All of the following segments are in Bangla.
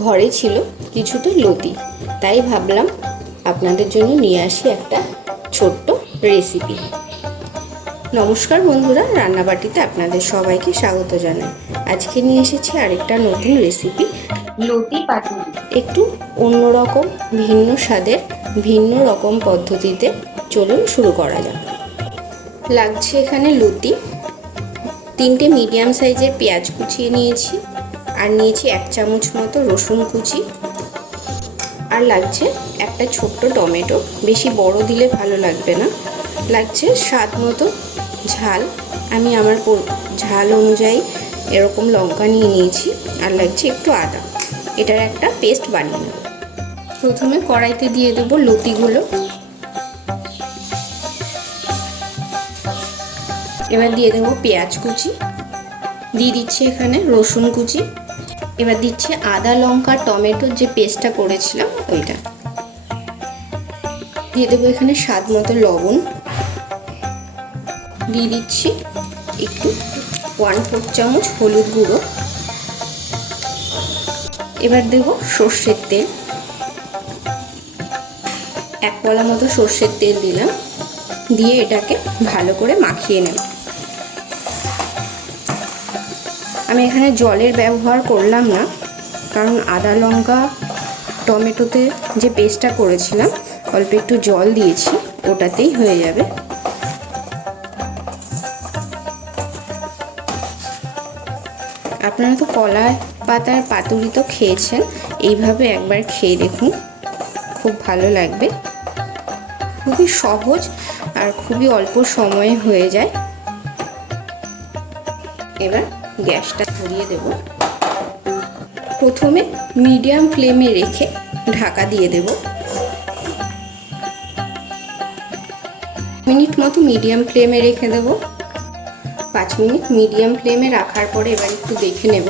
ঘরে ছিল কিছুটা লতি, তাই ভাবলাম আপনাদের জন্য নিয়ে আসি একটা ছোট্ট রেসিপি। নমস্কার বন্ধুরা, রান্নাবাটিতে আপনাদের সবাইকে স্বাগত জানাই। আজকে নিয়ে এসেছি আরেকটা নতুন রেসিপি, লতি পাতুরি। একটু অন্যরকম, ভিন্ন স্বাদের, ভিন্ন রকম পদ্ধতিতে। চলুন শুরু করা যাক। লাগছে এখানে লতি, 3টে মিডিয়াম সাইজের পেঁয়াজ কুচিয়ে নিয়েছি, আর নিয়েছি 1 চামচ মতো রসুন কুচি, আর লাগছে একটা ছোট্ট টমেটো, বেশি বড় দিলে ভালো লাগবে না। লাগছে স্বাদ মতো ঝাল, আমি আমার ঝাল অনুযায়ী এরকম লঙ্কা নিয়ে নিয়েছি, আর লাগছে একটু আদা। এটার একটা পেস্ট বানিয়ে নেব। প্রথমে কড়াইতে দিয়ে দেবো লতিগুলো। এবার দিয়ে দেবো পেঁয়াজ কুচি, দিয়ে দিচ্ছি এখানে রসুন কুচি, এবার দিচ্ছি আদা লঙ্কা টমেটোর যে পেস্টটা করেছিলাম ওইটা দিয়ে দেবো। এখানে স্বাদ মতো লবণ দিয়ে দিচ্ছি, একটু 1/4 চামচ হলুদ গুঁড়ো। এবার দেব সর্ষের তেল, 1 কলা মতো সর্ষের তেল দিলাম, দিয়ে এটাকে ভালো করে মাখিয়ে নেব। আমি এখানে জলের ব্যবহার করলাম না, কারণ আদা লঙ্কা টমেটোতে যে পেস্টটা করেছিলাম অল্প একটু জল দিয়েছি, ওটাতেই হয়ে যাবে। আপনারা তো কলা পাতার পাতুরি তো খেয়েছেন, এইভাবে একবার খেয়ে দেখুন, খুব ভালো লাগবে। খুবই সহজ আর খুবই অল্প সময়ে হয়ে যায়। এবার গ্যাসটা ধরিয়ে দেব। প্রথমে মিডিয়াম ফ্লেমে রেখে ঢাকা দিয়ে দেব। 5 মিনিট মতো মিডিয়াম ফ্লেমে রেখে দেব। 5 মিনিট মিডিয়াম ফ্লেমে রাখার পরে এবার একটু দেখে নেব।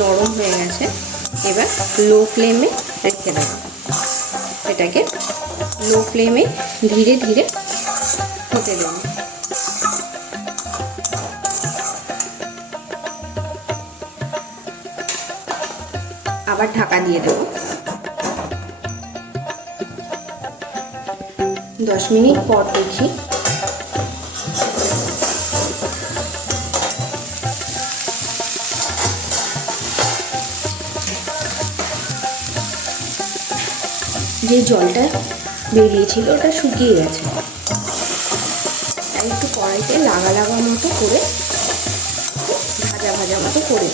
নরম হয়ে গেছে। এবার লো ফ্লেমে রেখে দেব। এটাকে লো ফ্লেমে ধীরে ধীরে হতে দেব। আবার ঢাকা দিয়ে দেব। 10 মিনিট পর দেখি। যে জলটা বেরিয়েছিল ওটা শুকিয়ে গেছে। একটু কড়াইতে লাগা লাগা মতো করে ভাজা ভাজা মতো করে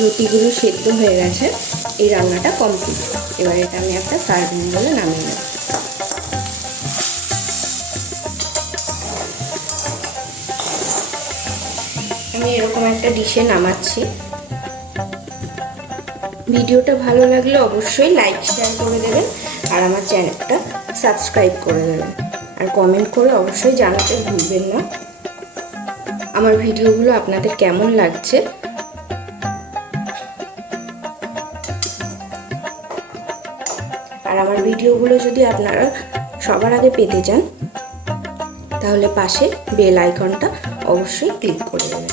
লতিগুলো সেদ্ধ হয়ে গেছে। এই রান্নাটা কমপ্লিট। এবার এটা আমি একটা সার্ভিং বলে নামিয়ে নেব। আমি এরকম একটা ডিশে নামাচ্ছি। ভিডিওটা ভালো লাগলে অবশ্যই লাইক শেয়ার করে দেবেন, আর আমার চ্যানেলটা সাবস্ক্রাইব করে দেবেন, আর কমেন্ট করে অবশ্যই জানাতে ভুলবেন না আমার ভিডিওগুলো আপনাদের কেমন লাগছে। আর আমার ভিডিওগুলো যদি আপনারা সবার আগে পেতে চান তাহলে পাশে বেল আইকনটা অবশ্যই ক্লিক করে দেবেন।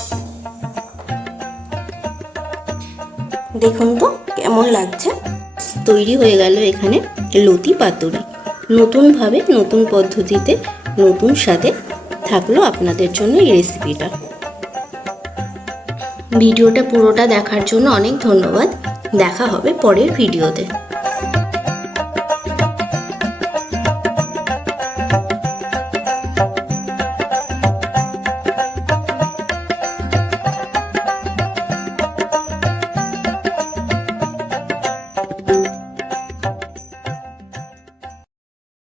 দেখুন তো কেমন লাগছে। তৈরি হয়ে গেল এখানে লতি পাতুরি। নতুনভাবে, নতুন পদ্ধতিতে, নতুন স্বাদে থাকলো আপনাদের জন্য এই রেসিপিটা। ভিডিওটা পুরোটা দেখার জন্য অনেক ধন্যবাদ। দেখা হবে পরের ভিডিওতে।